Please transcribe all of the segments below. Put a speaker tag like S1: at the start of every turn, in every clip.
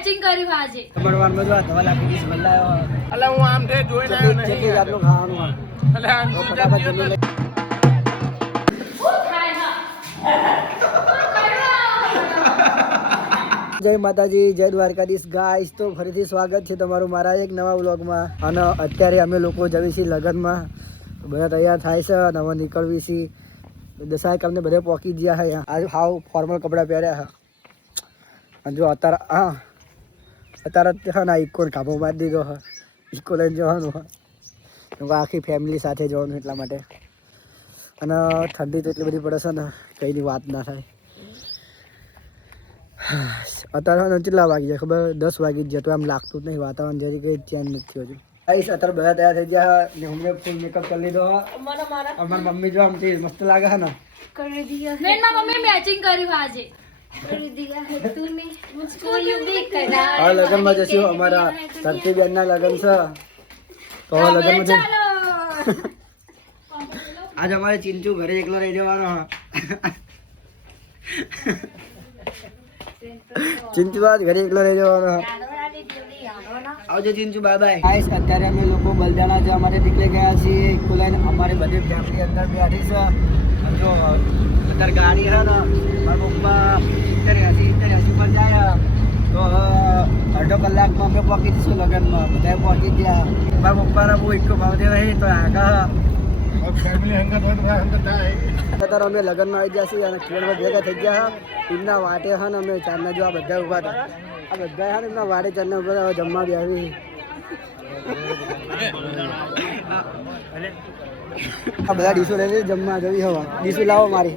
S1: Matching કર્યું આજે.
S2: જમણવારમાં બધું આ ધવલ ડીશ બદલાયો.
S3: અલા હું આમ થી આવ્યો
S2: કેટલી કેટલી
S3: નહીં
S2: જાતનું ખાવાનું
S3: અલા આમ
S2: ફટાફટ જમી
S1: હા
S2: જય માતાજી જય દ્વારકાધીશ. ગાઈસ તો ફરીથી સ્વાગત છે તમારું મારા એક નવા વ્લોગમાં. અને અત્યારે અમે લોકો જવી છીએ લગ્નમાં. બધા તૈયાર થાય છે અને અમે નીકળવી છીએ. દસાય કામને બધે પહોંચી ગયા છે આજે હાવ ફોર્મલ કપડાં પહેર્યા છે. અને જો અત્યારે હા અત્યારે હા ઇકોન કાબો મારી દીધો હા. ઇકો લઈને જવાનું હા. આખી ફેમિલી સાથે જવાનું એટલા માટે. અને ઠંડી તો એટલી બધી પડે છે ને કંઈની વાત ના થાય. અત્યારે કેટલા વાગી જાય ખબર? દસ વાગી જ જાય તો આમ લાગતું જ નહીં વાતાવરણ જરી કંઈ ચેન્જ નથી હજુ. આઈશ અત્યારે બધા તૈયાર થઈ ગયા ને હમણે ફૂલ મેકઅપ કરી લીધો હે. અમારી મમ્મી જો આમ મસ્ત લાગે છે ને.
S1: મેં મારા મમ્મી મેચિંગ કર્યું આજે.
S2: હવે લગ્નમાં જશું અમારા ધરતી બેનના લગન છે તો હવે લગ્નમાં જઈ આજ અમારે ચિંચુ ઘરે એકલો રહી જવાનો હે. ચિંચુ આજ ઘરે એકલો રહી જવાનો હે. આવજો ચિંચુ બાય બાય ગાઈસ અત્યારે અમે લોકો બલદાણા જે અમારે નીકળી ગયા છીએ ઇકો લઈને અમારે બધી ફેમિલી અંદર બેઠી છે જો અત્યારે ગાડી છે ને મારા પપ્પા સિત્તેર એસી સિત્તેર એસી પર જાય તો અડધો કલાકમાં અમે પહોંચી જઈશું લગ્નમાં. બધા પહોંચી ગયા. મારા પપ્પાના બહુ ભાવ ભાવતી નહીં તો આગળ અમે લગ્નમાં આવી ગયા છીએ અને ટ્રેનમાં ભેગા થઈ ગયા એમના વાટે છે ને અમે ચારના જો આ બધા ઊભા હતા. આ બધા હા ને એમના વાટે ચારના ઊભા જમવા બી આવી. આ બધા ડીશો લઈને જમવા જવી હવા. ડીશો લાવો મારી.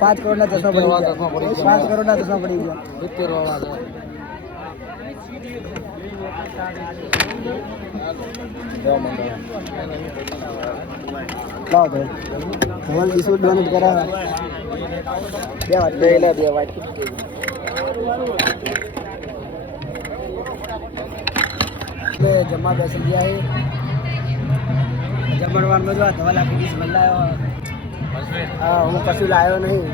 S2: પાંચ કરોડ ના ચશ્મા પડી ગયા. પાંચ કરોડ ના ચશ્મા પડી ગયા. લાવો તો કરાવે બે વાત બે જમવા બેસી ગયા છે. જમણવારમાં જો આ ધવલ આખી ડીશ બદલાયો હા હું કશું લાવ્યો નહીં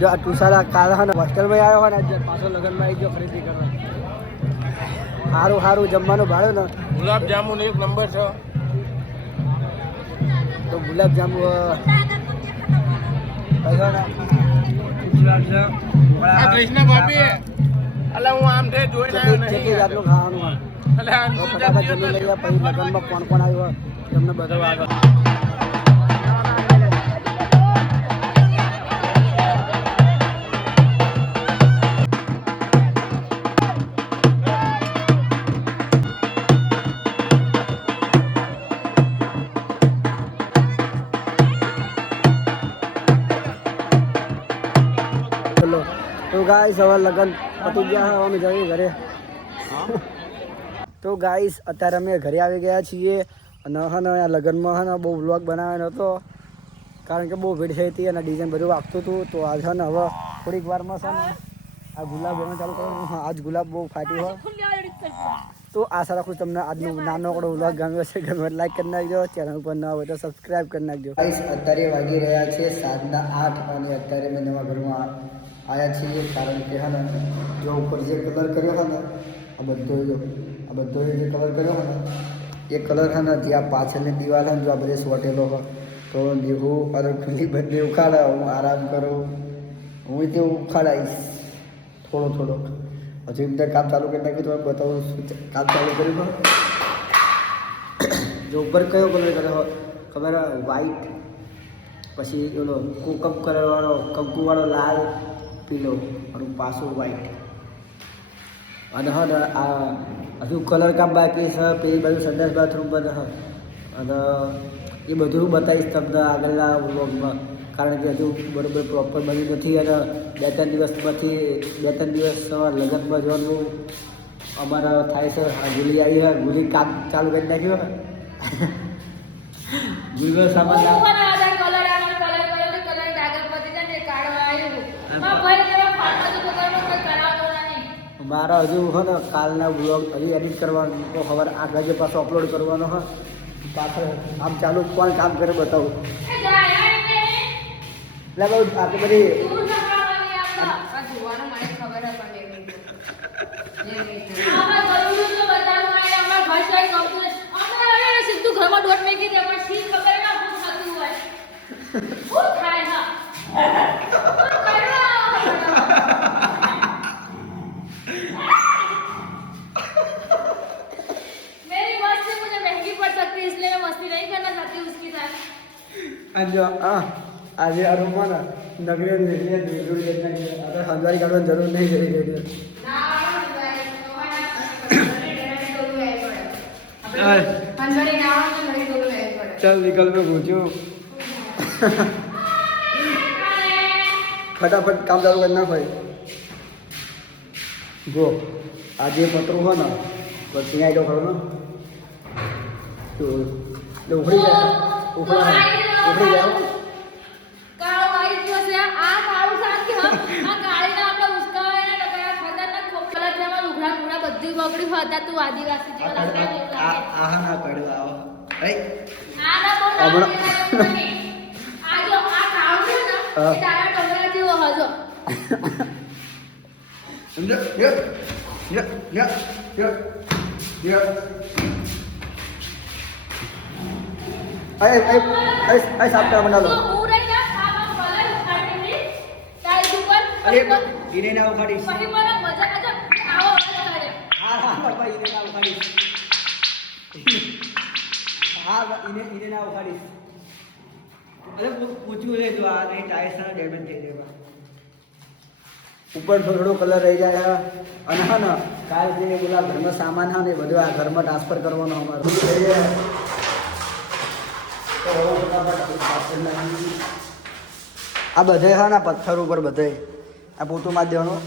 S2: જો આ તુષારા કાળા હે ને હોસ્ટેલમાં આવ્યો હોય ને આજે પાછો લગ્નમાં આવી ગયો ખરીદી કરવા. સારું સારું જમવાનું ભાડ્યું ને.
S3: ગુલાબ જાંબુ એક નંબર છે.
S2: તો ગુલાબ જાંબુ
S3: કૃષ્ણ ભાભી હું આમ નહીં
S2: ખાવાનું હોય.
S3: અલા આમ
S2: તો
S3: શું
S2: ફટાફટ જમી લઈએ પછી લગ્નમાં કોણ કોણ આવ્યો તમને બધો આગળ ગાઈસ હવે લગન પતી ગયા હવે અમે જઈએ ઘરે. તો ગાઈસ અત્યારે અમે ઘરે આવી ગયા છીએ અને હા ને આ લગ્નમાં હે ને બહુ વ્લોગ બનાવ્યો હતો. કારણ કે બહુ ભીડ થઈ હતી અને ડિઝાઇન બધું વાગતું હતું. તો આજ છે ને હવે થોડીક વારમાં છે ને આ ગુલાબ ચાલુ કરો હા આજ ગુલાબ બહુ ફાટી હોય તો આશા રાખું તમને આજનો નાનકડો વ્લોગ ગમ્યો છે ગમે લાઈક કરી નાખજો. ચેનલ ઉપર ના હોય તો સબસ્ક્રાઇબ કરી નાખજો. અત્યારે વાગી રહ્યા છે સાતના આઠ અને અત્યારે મેં નવા ઘરમાં આવ્યા છીએ કારણ કે હા ને જો ઉપર જે કલર કર્યો છે ને આ બધો આ બધો જે કલર કર્યો હતો ને એ કલર હા ને ત્યાં પાછળની દિવાલ હા ને જો આ બધે સોટેલો હોય તો દેવું અરે ખુલ્લી બધે ઉખાડે હું આરામ કરું. હું તે ઉખાડાઈશ. થોડો થોડો. હજુ અંદર કામ ચાલુ કરી નાખ્યું તો બતાવું કામ ચાલુ કર્યું પણ જો ઉપર કયો કલર કર્યો ખબર વ્હાઈટ પછી ઓલો કોકમ કલર વાળો કંકુવાળો લાલ, પીલો, અને પાછો વ્હાઈટ અને હા આ હજુ કલર કામ બાકી છે, પેલી બાજુ સંડાસ બાથરૂમ બધા હ. અને એ બધું બતાવીશ તમને આગળના વ્લોગમાં કારણ કે હજુ બરોબર પ્રોપર બન્યું નથી અને બે ત્રણ દિવસમાંથી બે ત્રણ દિવસ લગ્નમાં જવાનું અમારા થાય છે. ગુલી આવી હોય ગુલી કામ ચાલુ કરી નાખ્યું હોય ગુલીનો સામાન
S1: મારા
S2: હજુ હો ને કાલના બ્લોગ હજી એડિટ કરવાનો. તો ખબર આઠ વાગે પાછો અપલોડ કરવાનો હા. પાછળ આમ ચાલુ કોણ કામ કરે બતાવું.
S1: એટલે
S2: એટલે બહુ આટલી બધી
S1: દૂર જવાની આપણે
S4: આ
S2: આજે આ રૂમમાં નગરે નિર્ણય નિર્ણય આપણે સમજાવી કાઢવાની જરૂર નહીં
S4: જઈ રહી
S2: ચાલ નિકલ મેં પૂછ્યું ફટાફટ કામ ચાલુ કરી નાખો જો આ જે પતરું હોય ને પછી આઈડો ખરો ને. તો ઉખડી જાય ઉખડી જાય ઉખડી જાય.
S1: બગડ્યું હતા તું આદિવાસી જેવા લાગે.
S2: આ ના પડ્યું આવો. અરે
S1: ના ના નહીં. આ જો આ કાળું છે ને તારા ડોંગરા જેવો હજો
S2: સમજો? યે યે યે યે યે. અરે અરે અરે અરે સાફ કરવા
S1: તો હું રહી ના આમાં કલર ઉખાડી દી તારી ઉપર
S2: અરે
S1: પછી
S2: ના ઉખાડીશ.
S1: પછી મને મજા આ જો આવો અવાજ કરે
S2: બાપા ઈને ના ઉખાડીશ હા ઈને ઈને ના ઉખાડીશ અરે પૂછ્યું છે જો આ નહીં ટાયર ના ડેમેજ થઈ જાય ઉપર થોડો કલર રહી જાય. અને હા ને, કાલ જે પેલા ઘરનો સામાન હા ને બધું આ ઘરમાં ટ્રાન્સફર કરવાનો અમારો. આ બધે હા ને પથ્થર ઉપર બધે. આ પોતું મારી દેવાનું.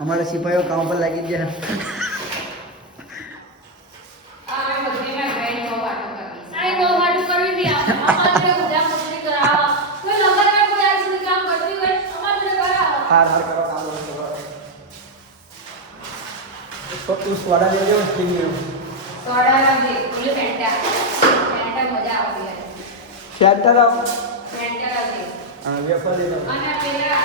S2: અમારા સિપાહીઓ કામ પર લાગી ગયા
S4: આ બધીમાં ગઈ નો વાતો કરવી
S1: સારી બહુ વાતું કરવી હતી આપણે. અમારે ઉજા મસ્તી કરાવો. કોઈ લગનમાં કોઈ આજ સુધી કામ કરતી હોય, અમારે જોડે કરાવો.
S2: હાર હાર કરો કામ કરો તો તું સ્વાડા લેજો થઈ ગયું
S4: સોડા નથી પેલું ફેન્ટા ફેન્ટા મજા આવતી હતી
S2: શેટર આવ
S4: ફેન્ટા હતી
S2: હા વેફર લેજો
S4: અને પેલા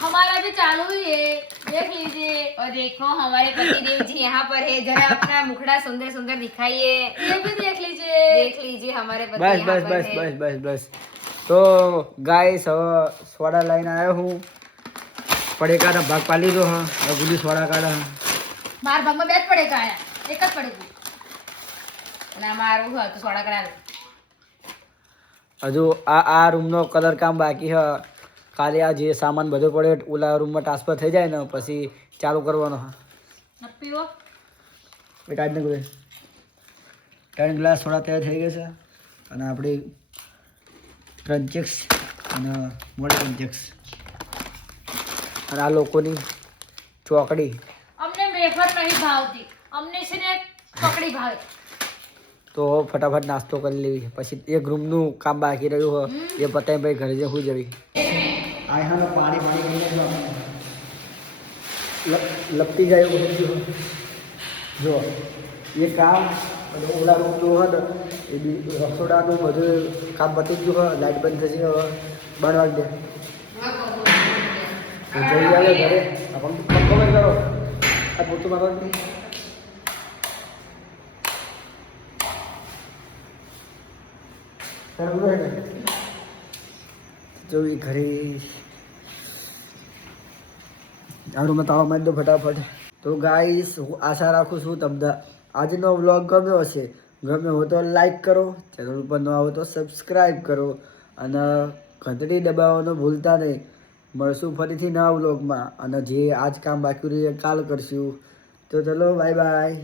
S1: हमारा भी चालू ही है देख लीजिए
S4: और देखो हमारे पतिदेव जी यहाँ पर है जरा अपना मुखड़ा सुंदर सुंदर दिखाइए
S1: ये भी देख लीजिए
S4: देख लीजिए हमारे पति
S2: બસ
S4: यहाँ
S2: બસ
S4: पर
S2: બસ
S4: है
S2: બસ બસ બસ તો ગાઈસ હવે સોડા લઈને આવ્યો હું પડેકાના ભાગ પાલી દો હા હવે ગુલી સોડા કાઢા
S1: मार भाग में बैठ पड़ेगा आया एक જ पड़ेगी
S4: અને અમારું હતું સોડા કરાવે
S2: હજુ આ આ રૂમનો કલર કામ બાકી હ કાલે આ જે સામાન બધો પડે ઓલા રૂમમાં ટ્રાન્સફર થઈ જાય ને પછી ચાલુ કરવાનો. હા. પીવો બેટા આજને ત્રણ ગ્લાસ થોડા તૈયાર થઈ ગયા છે અને આપણી ક્રન્ચિક્સ અને મોડી ક્રન્ચિક્સ અને આ લોકોની ચોકડી.
S1: અમને મેફર નહીં ભાવતી. અમને છે ને પકડી ભાવે.
S2: તો ફટાફટ નાસ્તો કરી લેવી પછી એક રૂમનું કામ બાકી રહ્યું હોય એ પતાવી ભાઈ ઘરે જે જવું જવી આ હા પાણી પાણી લપટી જાય એવું બધું જો, એ કામ અને ઓલા જો હોય એ બી રસોડાનું બધું કામ પતી ગયું હોય લાઇટ બંધ થઈ હવે બાર વાગે. જઈ આવે ઘરે. આ કરો પંખો બંધ કરો. આ પોતું મારવા જો એ ઘરે આ રૂમમાં તાળો મારી દો ફટાફટ. તો ગાઈસ હું આશા રાખું છું તમને આજનો વ્લોગ ગમ્યો હશે. ગમ્યો હોય તો લાઈક કરો ચેનલ ઉપર ન આવો તો સબસ્ક્રાઈબ કરો, અને ઘંટડી દબાવવાનું ભૂલતા નહીં. મળશું ફરીથી નવા વ્લોગમાં અને જે આજ કામ બાકી રહ્યું કાલ કરશું. તો ચલો બાય બાય